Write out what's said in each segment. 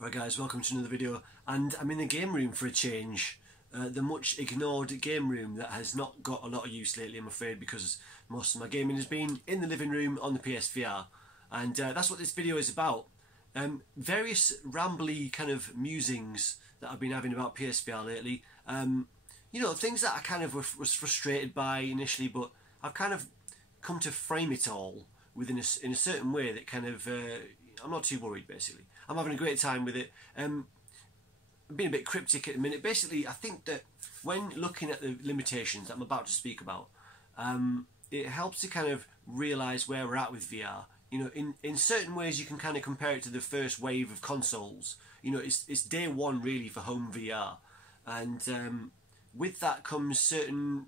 Alright guys, welcome to another video, and I'm in the game room for a change. The much ignored game room that has not got a lot of use lately, I'm afraid, because most of my gaming has been in the living room on the PSVR, and that's what this video is about. Various rambly kind of musings that I've been having about PSVR lately. You know, things that I kind of was frustrated by initially, but I've kind of come to frame it all in a certain way that kind of I'm not too worried. Basically, I'm having a great time with it. I'm being a bit cryptic at the minute. Basically, I think that when looking at the limitations that I'm about to speak about, it helps to kind of realise where we're at with VR. You know, in certain ways you can kind of compare it to the first wave of consoles. You know, it's day one really for home VR, and with that comes certain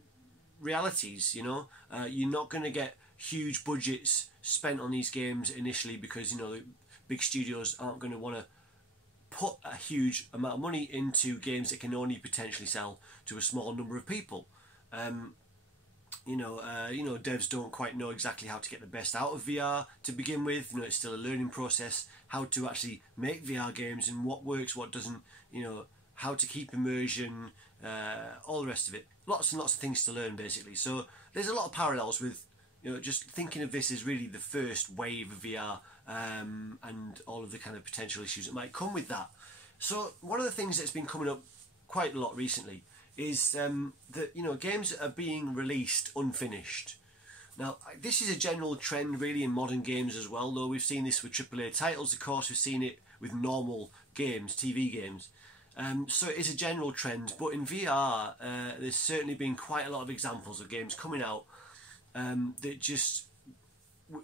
realities. You know, you're not going to get huge budgets spent on these games initially because, you know, the big studios aren't going to want to put a huge amount of money into games that can only potentially sell to a small number of people. You know, devs don't quite know exactly how to get the best out of VR to begin with. You know, it's still a learning process, how to actually make VR games and what works, what doesn't, you know, how to keep immersion, all the rest of it. Lots and lots of things to learn, basically. So there's a lot of parallels with, you know, just thinking of this as really the first wave of VR, and all of the kind of potential issues that might come with that. So one of the things that's been coming up quite a lot recently is that, you know, games are being released unfinished. Now, this is a general trend really in modern games as well, though we've seen this with AAA titles, of course, we've seen it with normal games, TV games. So it is a general trend, but in VR, there's certainly been quite a lot of examples of games coming out that just,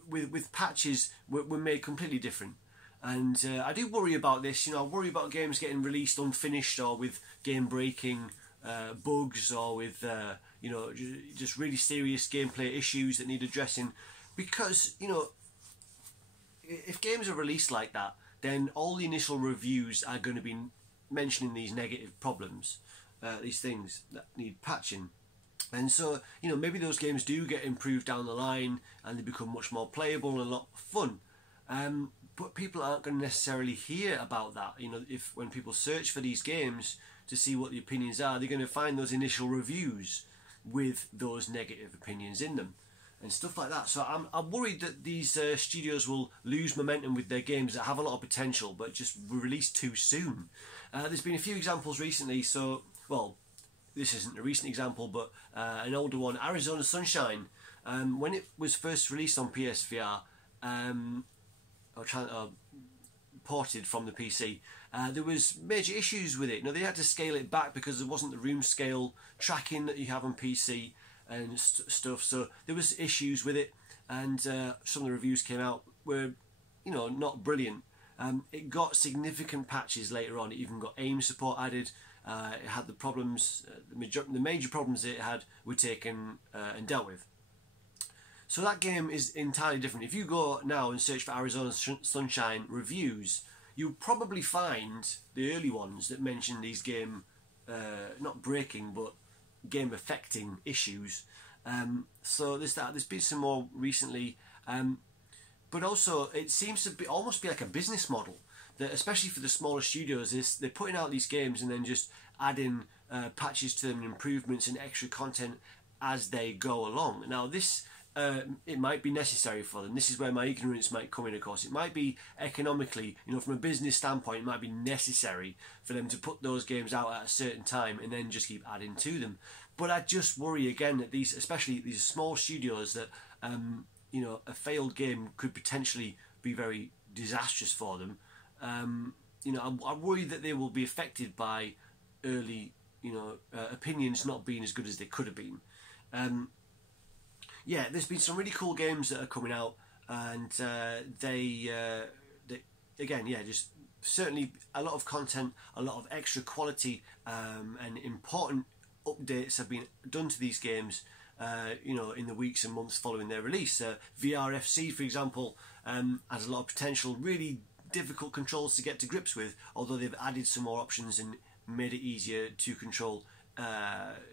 with patches, were made completely different. And I do worry about this. You know, I worry about games getting released unfinished or with game-breaking bugs or with, you know, just really serious gameplay issues that need addressing. Because, you know, if games are released like that, then all the initial reviews are going to be mentioning these negative problems, these things that need patching. And so, you know, maybe those games do get improved down the line and they become much more playable and a lot of fun. But people aren't going to necessarily hear about that. You know, when people search for these games to see what the opinions are, they're going to find those initial reviews with those negative opinions in them and stuff like that. So I'm worried that these studios will lose momentum with their games that have a lot of potential but just were released too soon. There's been a few examples recently. So, well, this isn't a recent example, but an older one, Arizona Sunshine. When it was first released on PSVR, ported from the PC, there was major issues with it. Now, they had to scale it back because there wasn't the room scale tracking that you have on PC and stuff. So there was issues with it, and some of the reviews came out were, you know, not brilliant. It got significant patches later on. It even got aim support added. It had the problems, the major problems it had were taken and dealt with. So that game is entirely different. If you go now and search for Arizona Sunshine reviews, you'll probably find the early ones that mention these game, not breaking, but game affecting issues. So there's that. There's been some more recently. But also, it seems to be almost be like a business model, that especially for the smaller studios, is they're putting out these games and then just adding patches to them and improvements and extra content as they go along. Now this, it might be necessary for them. This is where my ignorance might come in, of course. It might be economically, you know, from a business standpoint, it might be necessary for them to put those games out at a certain time and then just keep adding to them. But I just worry again that these, especially these small studios, that you know, a failed game could potentially be very disastrous for them. You know, I worry that they will be affected by early, you know, opinions not being as good as they could have been. Yeah, there's been some really cool games that are coming out, and they again, yeah, just certainly a lot of content, a lot of extra quality, and important updates have been done to these games. You know, in the weeks and months following their release. VRFC, for example, has a lot of potential, really difficult controls to get to grips with, although they've added some more options and made it easier to control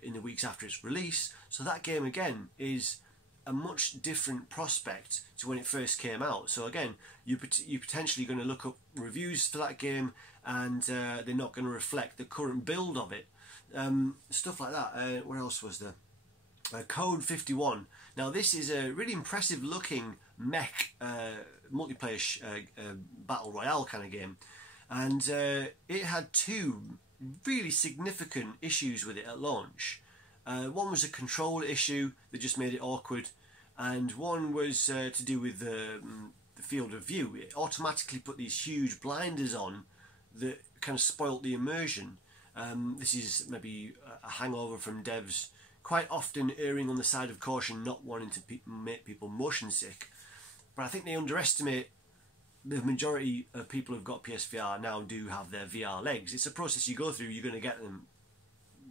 in the weeks after its release. So that game, again, is a much different prospect to when it first came out. So again, you're potentially going to look up reviews for that game, and they're not going to reflect the current build of it. Stuff like that. What else was there? Code 51. Now this is a really impressive looking mech multiplayer battle royale kind of game, and it had two really significant issues with it at launch. One was a control issue that just made it awkward, and one was to do with the field of view. It automatically put these huge blinders on that kind of spoilt the immersion. This is maybe a hangover from devs quite often erring on the side of caution, not wanting to make people motion sick. But I think they underestimate the majority of people who've got PSVR now do have their VR legs. It's a process you go through. You're going to get them.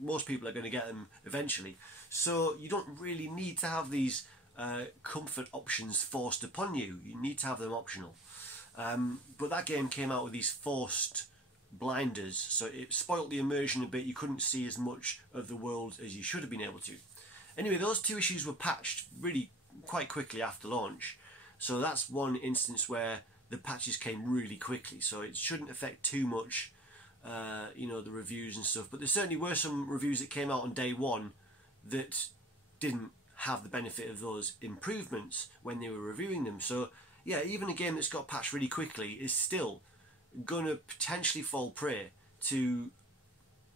Most people are going to get them eventually. So you don't really need to have these comfort options forced upon you. You need to have them optional. But that game came out with these forced blinders, so it spoilt the immersion a bit. You couldn't see as much of the world as you should have been able to. Anyway, those two issues were patched really quite quickly after launch. So that's one instance where the patches came really quickly, so it shouldn't affect too much the reviews and stuff. But there certainly were some reviews that came out on day one that didn't have the benefit of those improvements when they were reviewing them. So yeah, even a game that's got patched really quickly is still going to potentially fall prey to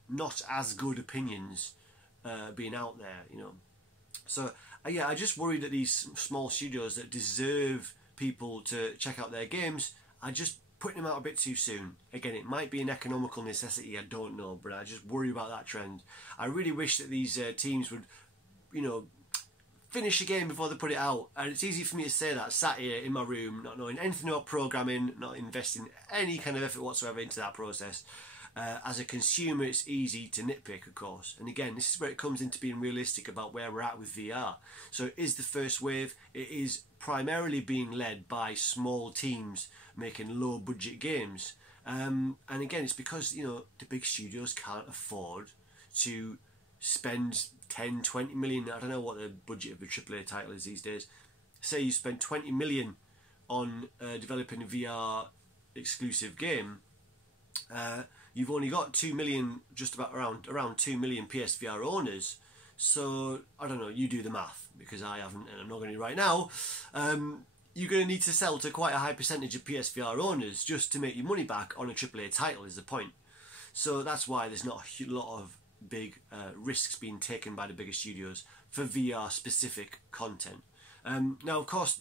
not as good opinions being out there, So yeah, I just worry that these small studios that deserve people to check out their games are just putting them out a bit too soon. Again, it might be an economical necessity, I don't know, but I just worry about that trend. I really wish that these teams would, finish a game before they put it out. And it's easy for me to say that, sat here in my room, not knowing anything about programming, not investing any kind of effort whatsoever into that process. As a consumer, it's easy to nitpick, of course. And again, this is where it comes into being realistic about where we're at with VR. So it is the first wave. It is primarily being led by small teams making low-budget games. And again, it's because, the big studios can't afford to spend 10, 20 million, I don't know what the budget of a AAA title is these days. Say you spend 20 million on developing a VR exclusive game, you've only got 2 million, just about around 2 million PSVR owners. So, I don't know, you do the math, because I haven't, and I'm not going to right now. You're going to need to sell to quite a high percentage of PSVR owners just to make your money back on a AAA title, is the point. So that's why there's not a lot of big risks being taken by the bigger studios for VR specific content. Now, of course,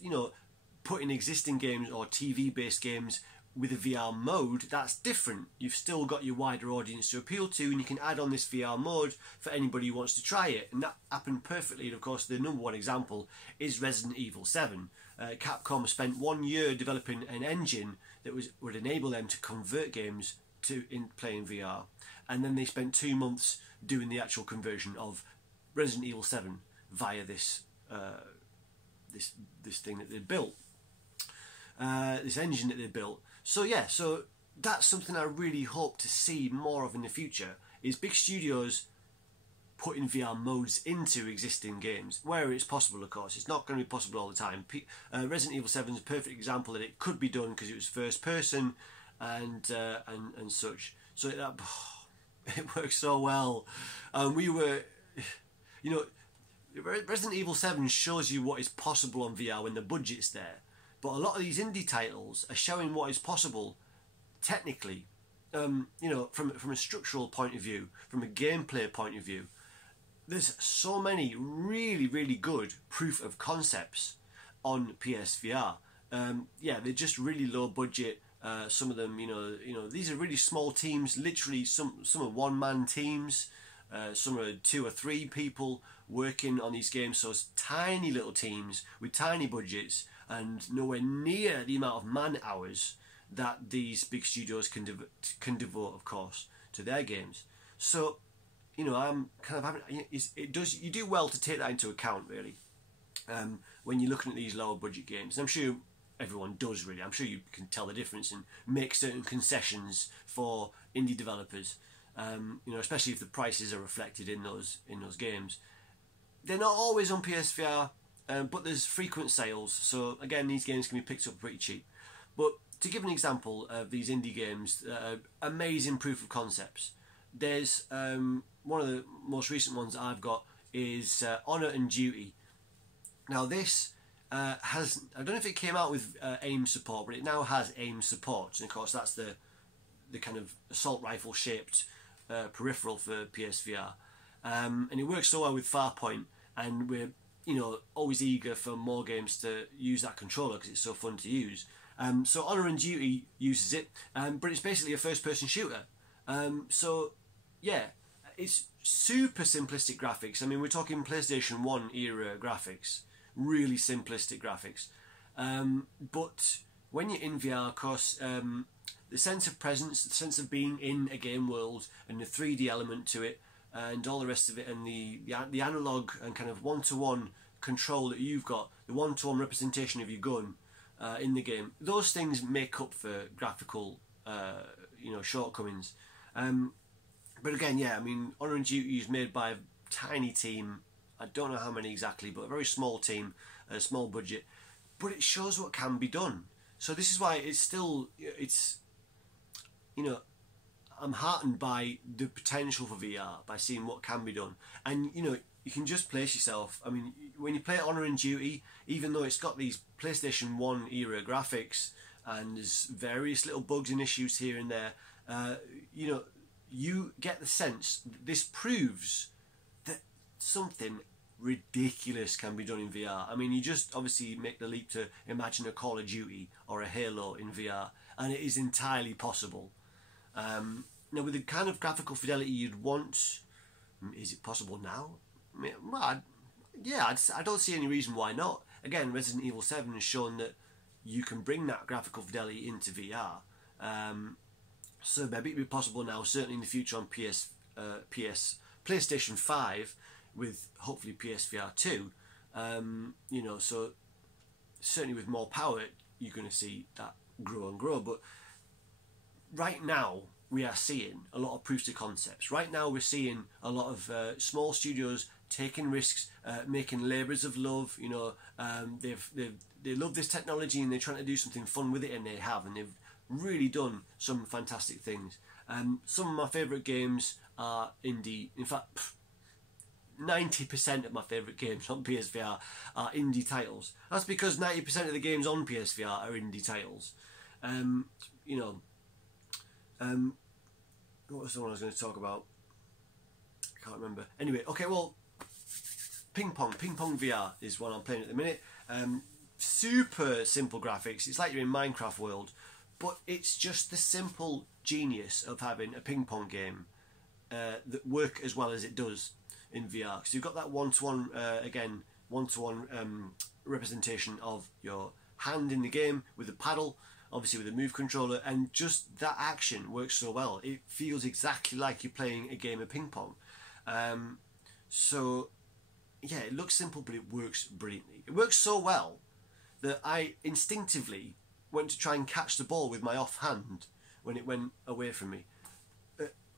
putting existing games or TV based games with a VR mode, that's different. You've still got your wider audience to appeal to, and you can add on this VR mode for anybody who wants to try it, and that happened perfectly. And of course, the number one example is Resident Evil 7. Capcom spent 1 year developing an engine that would enable them to convert games to play in VR, and then they spent 2 months doing the actual conversion of Resident Evil 7 via this this thing that they built, this engine that they built. So yeah, so that's something I really hope to see more of in the future, is big studios putting VR modes into existing games where it's possible. Of course, it's not going to be possible all the time. Resident Evil 7 is a perfect example that it could be done because it was first person and such. So it works so well. We were, Resident Evil 7 shows you what is possible on VR when the budget's there. But a lot of these indie titles are showing what is possible technically, from a structural point of view, from a gameplay point of view. There's so many really, really good proof of concepts on PSVR. They're just really low budget. Some of them, these are really small teams. Literally, some are one-man teams. Some are 2 or 3 people working on these games. So it's tiny little teams with tiny budgets and nowhere near the amount of man hours that these big studios can devote, of course, to their games. So, I'm kind of having you do well to take that into account, really, when you're looking at these lower budget games. And I'm sure everyone does, really. I'm sure you can tell the difference and make certain concessions for indie developers. Especially if the prices are reflected in those games. They're not always on PSVR. but there's frequent sales, so again these games can be picked up pretty cheap. But to give an example of these indie games, amazing proof of concepts, there's one of the most recent ones that I've got is Honour and Duty. Now this has, I don't know if it came out with aim support, but it now has aim support, and of course that's the kind of assault rifle shaped peripheral for PSVR, and it works so well with Farpoint, and we're always eager for more games to use that controller because it's so fun to use. So Honour and Duty uses it, but it's basically a first-person shooter. So yeah, it's super simplistic graphics. I mean, we're talking PlayStation 1 era graphics, really simplistic graphics. But when you're in VR, of course, the sense of presence, the sense of being in a game world, and the 3D element to it, and all the rest of it, and the analog and kind of one-to-one control that you've got, the one-to-one representation of your gun in the game, those things make up for graphical shortcomings. But again, yeah, I mean, Honour and Duty is made by a tiny team. I don't know how many exactly, but a very small team, a small budget. But it shows what can be done. So this is why I'm heartened by the potential for VR, by seeing what can be done. And, you can just place yourself. I mean, when you play Honour and Duty, even though it's got these PlayStation 1 era graphics and there's various little bugs and issues here and there, you get the sense that this proves that something ridiculous can be done in VR. I mean, you just obviously make the leap to imagine a Call of Duty or a Halo in VR, and it is entirely possible. Now, with the kind of graphical fidelity you'd want, is it possible now? I don't see any reason why not. Again, Resident Evil 7 has shown that you can bring that graphical fidelity into VR. So maybe it'd be possible now, certainly in the future on PlayStation 5, with hopefully PSVR 2. So certainly with more power, you're going to see that grow and grow. But right now, we are seeing a lot of proofs of concepts. Right now, we're seeing a lot of small studios taking risks, making labours of love. They love this technology and they're trying to do something fun with it, and they have, and they've really done some fantastic things. Some of my favourite games are indie. In fact, 90% of my favourite games on PSVR are indie titles. That's because 90% of the games on PSVR are indie titles. What was the one I was going to talk about? I can't remember. Anyway, okay, well, Ping Pong VR is one I'm playing at the minute. Super simple graphics. It's like you're in Minecraft world, but it's just the simple genius of having a ping pong game that work as well as it does in VR. So you've got that one-to-one representation of your hand in the game with the paddle, obviously with the move controller, and just that action works so well. It feels exactly like you're playing a game of ping pong. So yeah, it looks simple, but it works brilliantly. It works so well that I instinctively went to try and catch the ball with my offhand when it went away from me.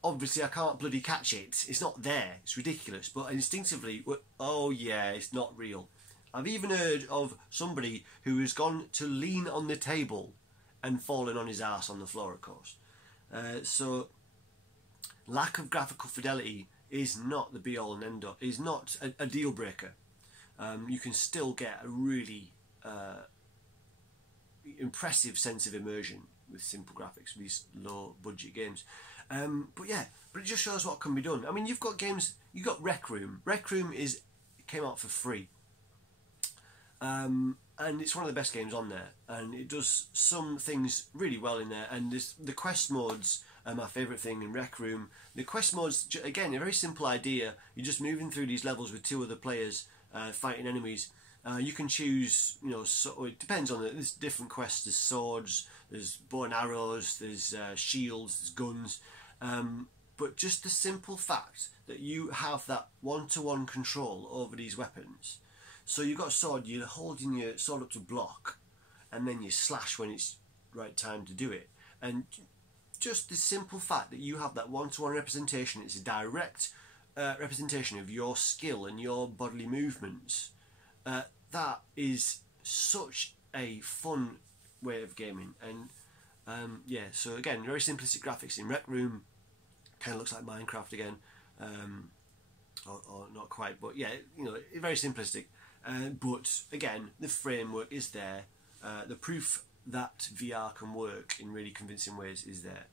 Obviously, I can't bloody catch it. It's not there. It's ridiculous. But instinctively, oh yeah, it's not real. I've even heard of somebody who has gone to lean on the table and fallen on his ass on the floor, of course. So, lack of graphical fidelity is not the be-all and end-all. Is not a deal breaker. You can still get a really impressive sense of immersion with simple graphics, with these low-budget games. But it just shows what can be done. I mean, you've got games. You've got Rec Room. Rec Room came out for free. And it's one of the best games on there, and it does some things really well in there. And the quest modes are my favourite thing in Rec Room. The quest modes, again, a very simple idea. You're just moving through these levels with two other players fighting enemies. You can choose, so it depends on there's different quests. There's swords, there's bow and arrows, there's shields, there's guns. But just the simple fact that you have that one-to-one control over these weapons. So you've got a sword, you're holding your sword up to block, and then you slash when it's right time to do it. And just the simple fact that you have that one-to-one representation, it's a direct representation of your skill and your bodily movements. that is such a fun way of gaming. And yeah, so again, very simplistic graphics in Rec Room. Kind of looks like Minecraft again, or not quite, but yeah, you know, very simplistic. But again, the framework is there. The proof that VR can work in really convincing ways is there.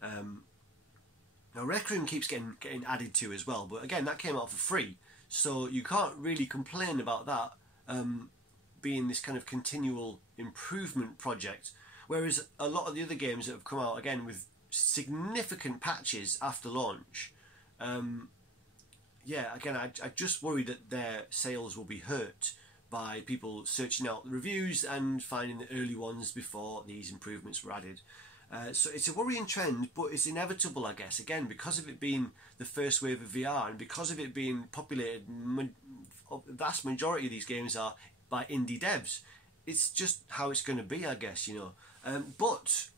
Now, Rec Room keeps getting added to as well, but again, that came out for free, so you can't really complain about that being this kind of continual improvement project. Whereas a lot of the other games that have come out again with significant patches after launch, yeah, again, I just worry that their sales will be hurt by people searching out the reviews and finding the early ones before these improvements were added. So it's a worrying trend, but it's inevitable, I guess. Again, because of it being the first wave of VR and because of it being populated, the vast majority of these games are by indie devs. It's just how it's going to be, I guess, you know. But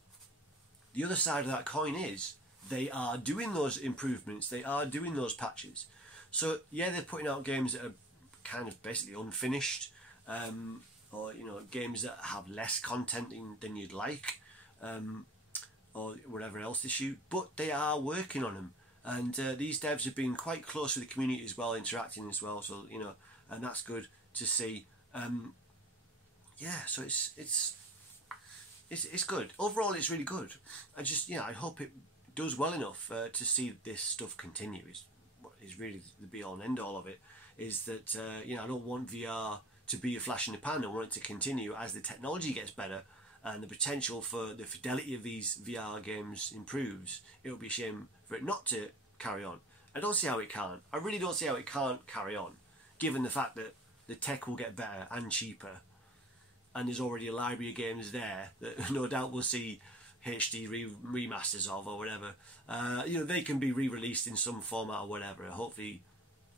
the other side of that coin is they are doing those improvements, they are doing those patches. So yeah, they're putting out games that are kind of basically unfinished, or you know, games that have less content than you'd like, or whatever else they shoot. But they are working on them, and these devs have been quite close with the community as well, interacting as well. So you know, and that's good to see. Yeah, so it's good. Overall, it's really good. I hope it does well enough to see this stuff continue. Is what is really the be all and end all of it. Is that you know, I don't want VR to be a flash in the pan. I want it to continue as the technology gets better and the potential for the fidelity of these VR games improves. It would be a shame for it not to carry on. I don't see how it can't. I really don't see how it can't carry on, given the fact that the tech will get better and cheaper, and there's already a library of games there that no doubt we'll see HD remasters of or whatever. You know, they can be re-released in some format or whatever. Hopefully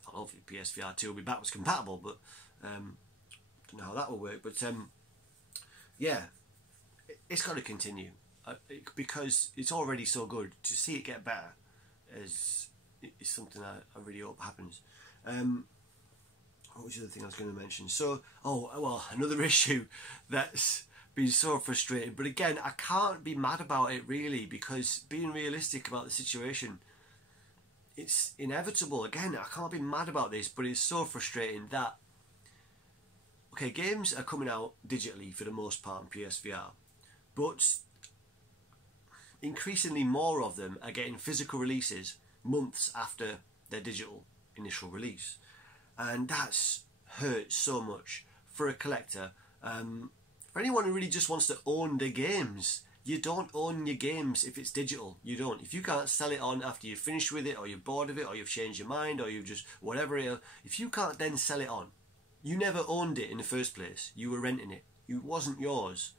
PSVR 2 will be backwards compatible, but don't know how that will work. But yeah, it's got to continue because it's already so good. To see it get better is something I really hope happens. What was the other thing I was going to mention? So, another issue that's been so frustrating. But again, I can't be mad about it really, because being realistic about the situation, it's inevitable. Again, I can't be mad about this, but it's so frustrating that, okay, games are coming out digitally for the most part on PSVR, but increasingly more of them are getting physical releases months after their digital initial release. And that's hurt so much for a collector. For anyone who really just wants to own their games, you don't own your games if it's digital. You don't. If you can't sell it on after you've finished with it, or you're bored of it, or you've changed your mind, or you've just whatever it is, if you can't then sell it on, you never owned it in the first place. You were renting it. It wasn't yours.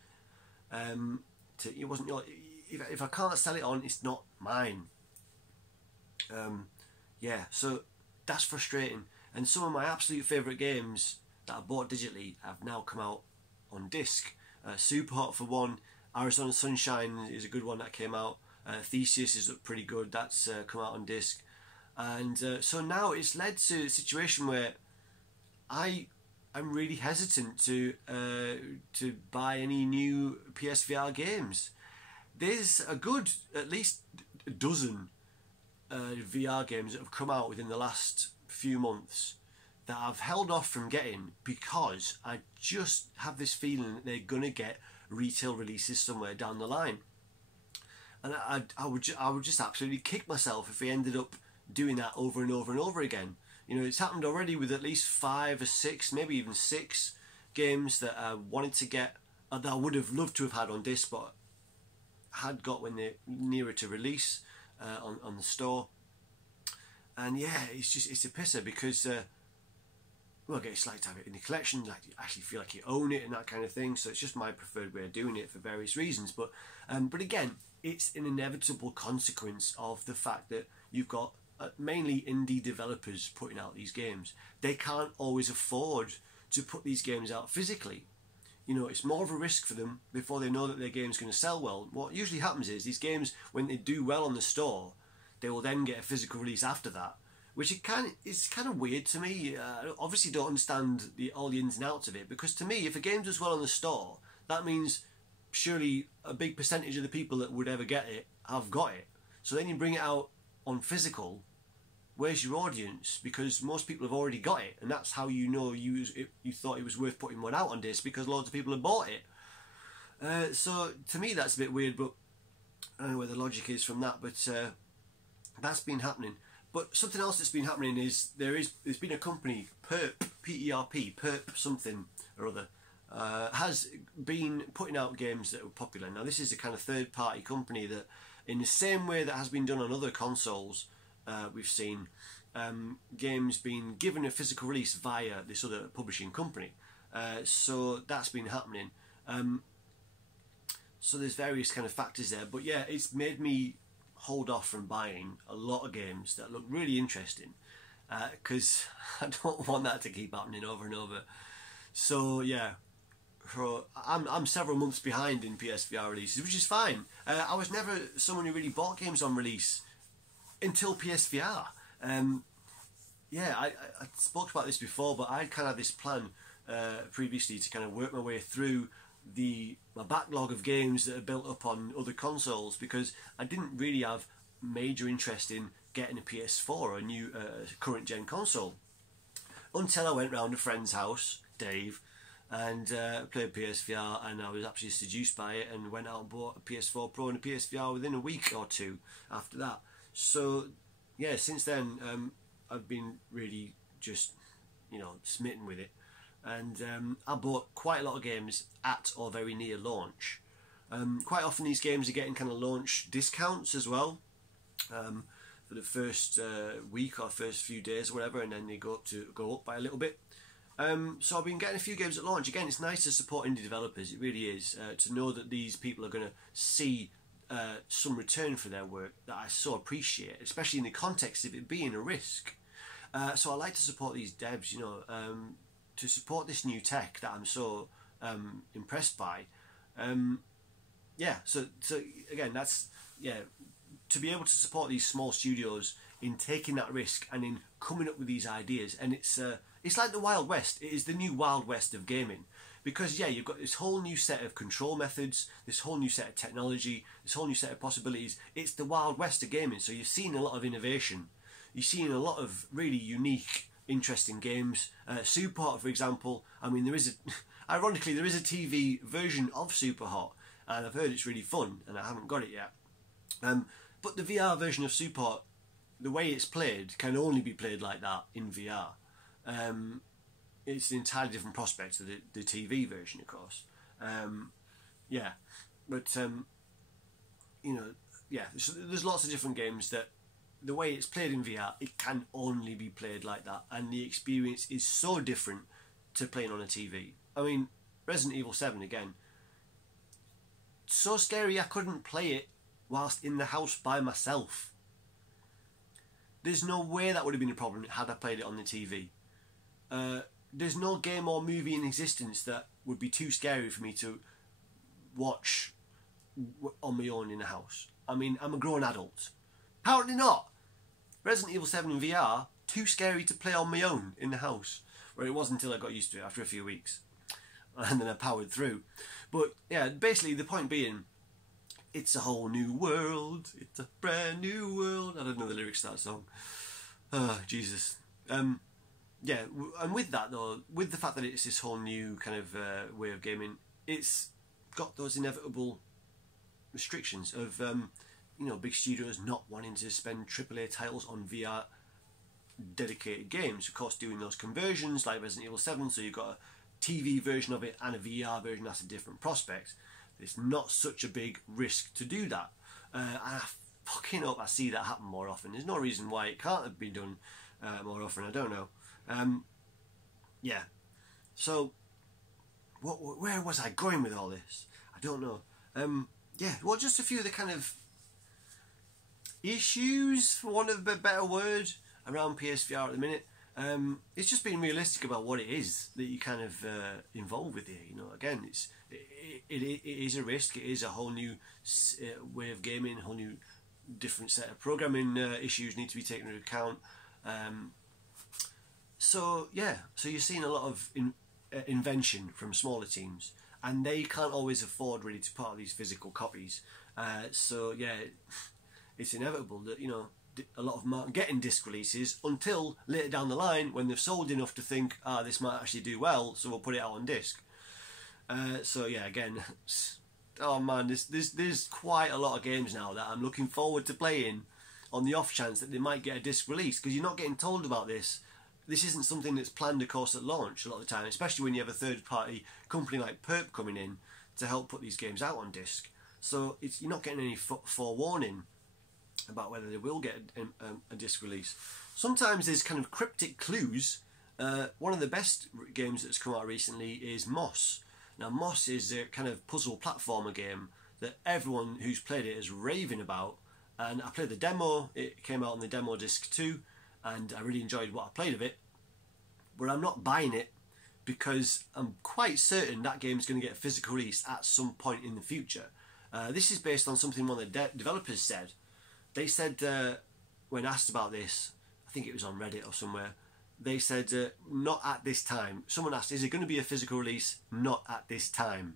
It wasn't yours. If I can't sell it on, it's not mine. Yeah, so that's frustrating. And some of my absolute favourite games that I bought digitally have now come out on disc. Super Hot for one. Arizona Sunshine is a good one that came out. Theseus is pretty good. That's come out on disc. And so now it's led to a situation where I'm really hesitant to buy any new PSVR games. There's a good at least a dozen VR games that have come out within the last few months that I've held off from getting because I just have this feeling that they're gonna get retail releases somewhere down the line, and I would just absolutely kick myself if we ended up doing that over and over and over again. You know, it's happened already with at least 5 or 6, maybe even 6 games that I wanted to get, that I would have loved to have had on disc, but had got when they're nearer to release on the store. And yeah, it's a pisser because well, okay, it's like to have it in the collection, like you actually feel like you own it and that kind of thing. So it's just my preferred way of doing it for various reasons. But again, it's an inevitable consequence of the fact that you've got mainly indie developers putting out these games. They can't always afford to put these games out physically. You know, it's more of a risk for them before they know that their game's going to sell well. What usually happens is these games, when they do well on the store, they will then get a physical release after that, which it's kind of weird to me. I obviously don't understand all the ins and outs of it, because to me, if a game does well on the store, that means surely a big percentage of the people that would ever get it have got it. So then you bring it out on physical, where's your audience? Because most people have already got it, and that's how you know you thought it was worth putting one out on disc, because loads of people have bought it. So to me that's a bit weird, but I don't know where the logic is from that, but that's been happening. But something else that's been happening is there's been a company, Perp, P-E-R-P, Perp something or other, has been putting out games that are popular. Now this is a kind of third-party company that, in the same way that has been done on other consoles, we've seen games being given a physical release via this other publishing company. So that's been happening. So there's various kind of factors there, but yeah, it's made me hold off from buying a lot of games that look really interesting, because I don't want that to keep happening over and over. So yeah, I'm several months behind in PSVR releases, which is fine. I was never someone who really bought games on release until PSVR. Yeah, I spoke about this before, but I kind of had this plan previously to kind of work my way through my backlog of games that are built up on other consoles, because I didn't really have major interest in getting a PS4 or a new current gen console until I went round a friend's house, Dave, and played PSVR, and I was absolutely seduced by it, and went out and bought a PS4 Pro and a PSVR within a week or two after that. So yeah, since then I've been really just, smitten with it. And I bought quite a lot of games at or very near launch. Quite often these games are getting kind of launch discounts as well, for the first week or first few days or whatever, and then they go up by a little bit. So I've been getting a few games at launch. Again, it's nice to support indie developers, it really is, to know that these people are going to see some return for their work that I so appreciate, especially in the context of it being a risk. So I like to support these devs, to support this new tech that I'm so impressed by. Yeah, so again, that's, yeah, to be able to support these small studios in taking that risk and in coming up with these ideas. And it's like the Wild West. It is the new Wild West of gaming, because yeah, you've got this whole new set of control methods, this whole new set of technology, this whole new set of possibilities. It's the Wild West of gaming. So you've seen a lot of innovation, you've seen a lot of really unique, interesting games. Superhot, for example. I mean, ironically, there is a TV version of Superhot, and I've heard it's really fun, and I haven't got it yet. But the VR version of Superhot, the way it's played, can only be played like that in VR. It's an entirely different prospect to the TV version, of course. Yeah, but yeah, there's lots of different games that, the way it's played in VR, it can only be played like that, and the experience is so different to playing on a TV. I mean, Resident Evil 7 again, so scary I couldn't play it whilst in the house by myself. There's no way that would have been a problem had I played it on the TV. There's no game or movie in existence that would be too scary for me to watch on my own in the house. I mean, I'm a grown adult. Apparently not. Resident Evil 7 in VR, too scary to play on my own in the house. Well, it wasn't until I got used to it after a few weeks. And then I powered through. But yeah, basically the point being, it's a whole new world. It's a brand new world. I don't know the lyrics to that song. Oh, Jesus. Yeah, and with that though, with the fact that it's this whole new kind of way of gaming, it's got those inevitable restrictions of big studios not wanting to spend AAA titles on VR dedicated games. Of course, doing those conversions like Resident Evil 7, so you've got a TV version of it and a VR version. That's a different prospect. It's not such a big risk to do that. I fucking hope I see that happen more often. There's no reason why it can't have been done more often. I don't know. Yeah. So, where was I going with all this? I don't know. Yeah. Well, just a few of the kind of issues, for want of a better word, around PSVR at the minute. It's just being realistic about what it is that you kind of involved with here. Again, it is a risk. It is a whole new way of gaming, a whole new different set of programming issues need to be taken into account. So yeah, so you're seeing a lot of invention from smaller teams, and they can't always afford really to put out these physical copies. So yeah, it's inevitable that, you know, a lot of them aren't getting disc releases until later down the line when they've sold enough to think, this might actually do well, so we'll put it out on disc. So yeah, again, oh man, there's quite a lot of games now that I'm looking forward to playing on the off chance that they might get a disc release, because you're not getting told about this. This isn't something that's planned, of course, at launch a lot of the time, especially when you have a third-party company like Perp coming in to help put these games out on disc. So you're not getting any forewarning about whether they will get a disc release. Sometimes there's kind of cryptic clues. One of the best games that's come out recently is Moss. Now, Moss is a kind of puzzle platformer game that everyone who's played it is raving about. And I played the demo. It came out on the demo disc too, and I really enjoyed what I played of it. But I'm not buying it because I'm quite certain that game's going to get a physical release at some point in the future. This is based on something one of the developers said. They said, when asked about this, I think it was on Reddit or somewhere, they said, not at this time. Someone asked, is it going to be a physical release? Not at this time.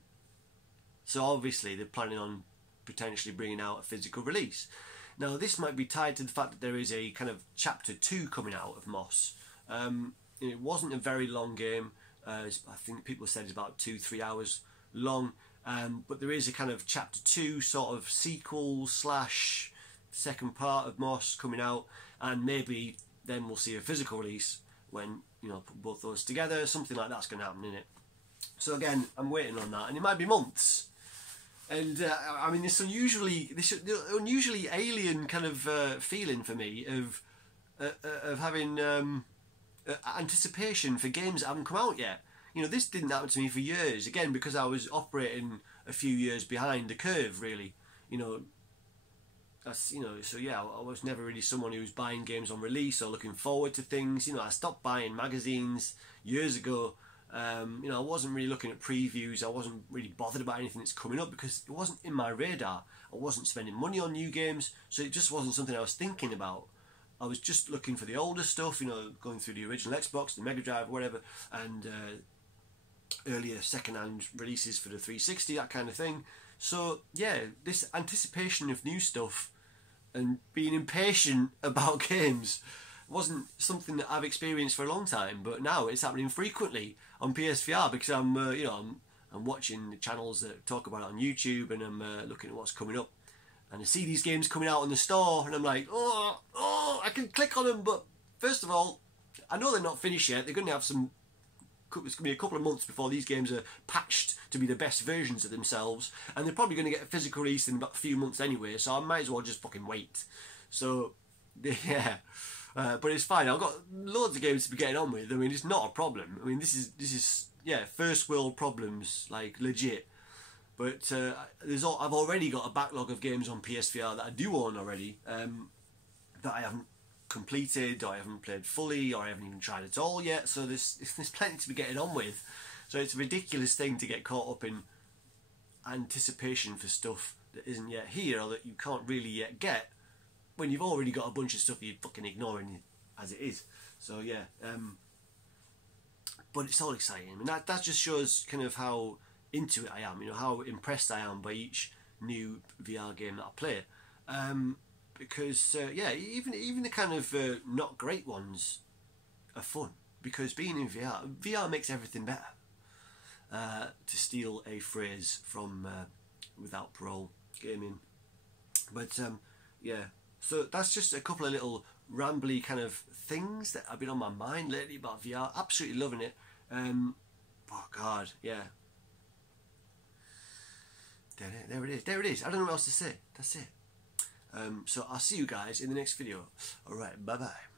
So obviously they're planning on potentially bringing out a physical release. Now this might be tied to the fact that there is a kind of chapter 2 coming out of Moss. It wasn't a very long game. I think people said it's about 2-3 hours long. But there is a kind of chapter 2 sort of sequel slash second part of Moss coming out, and maybe then we'll see a physical release when, you know, put both those together. Something like that's going to happen, innit? So again, I'm waiting on that, and it might be months. And I mean, this unusually alien kind of feeling for me of having anticipation for games that haven't come out yet. You know, this didn't happen to me for years. Again, because I was operating a few years behind the curve, really. You know, that's, you know, so yeah, I was never really someone who was buying games on release or looking forward to things. You know, I stopped buying magazines years ago. You know, I wasn't really looking at previews. I wasn't really bothered about anything that's coming up because it wasn't in my radar. I wasn't spending money on new games, so it just wasn't something I was thinking about. I was just looking for the older stuff, you know, going through the original Xbox, the Mega Drive, whatever, and earlier second-hand releases for the 360, that kind of thing. So yeah, this anticipation of new stuff and being impatient about games wasn't something that I've experienced for a long time, but now it's happening frequently on PSVR because I'm, you know, I'm watching the channels that talk about it on YouTube, and I'm looking at what's coming up, and I see these games coming out in the store, and I'm like, oh, I can click on them, but first of all, I know they're not finished yet. They're going to have some. It's going to be a couple of months before these games are patched to be the best versions of themselves, and they're probably going to get a physical release in about a few months anyway, so I might as well just fucking wait. So, yeah. But it's fine. I've got loads of games to be getting on with. I mean, it's not a problem. I mean, this is yeah, first world problems, like legit. But I've already got a backlog of games on PSVR that I do own already, that I haven't completed, or I haven't played fully, or I haven't even tried at all yet. So there's plenty to be getting on with. So it's a ridiculous thing to get caught up in anticipation for stuff that isn't yet here, or that you can't really yet get, when you've already got a bunch of stuff you're fucking ignoring as it is. So yeah, but it's all exciting. I mean, that just shows kind of how into it I am, you know, how impressed I am by each new VR game that I play. Because yeah, even the kind of not great ones are fun, because being in VR makes everything better. To steal a phrase from Without Parole Gaming. But yeah, so that's just a couple of little rambly kind of things that have been on my mind lately about VR. Absolutely loving it. Oh God, yeah. There it is. I don't know what else to say. That's it. So I'll see you guys in the next video. Alright, bye bye.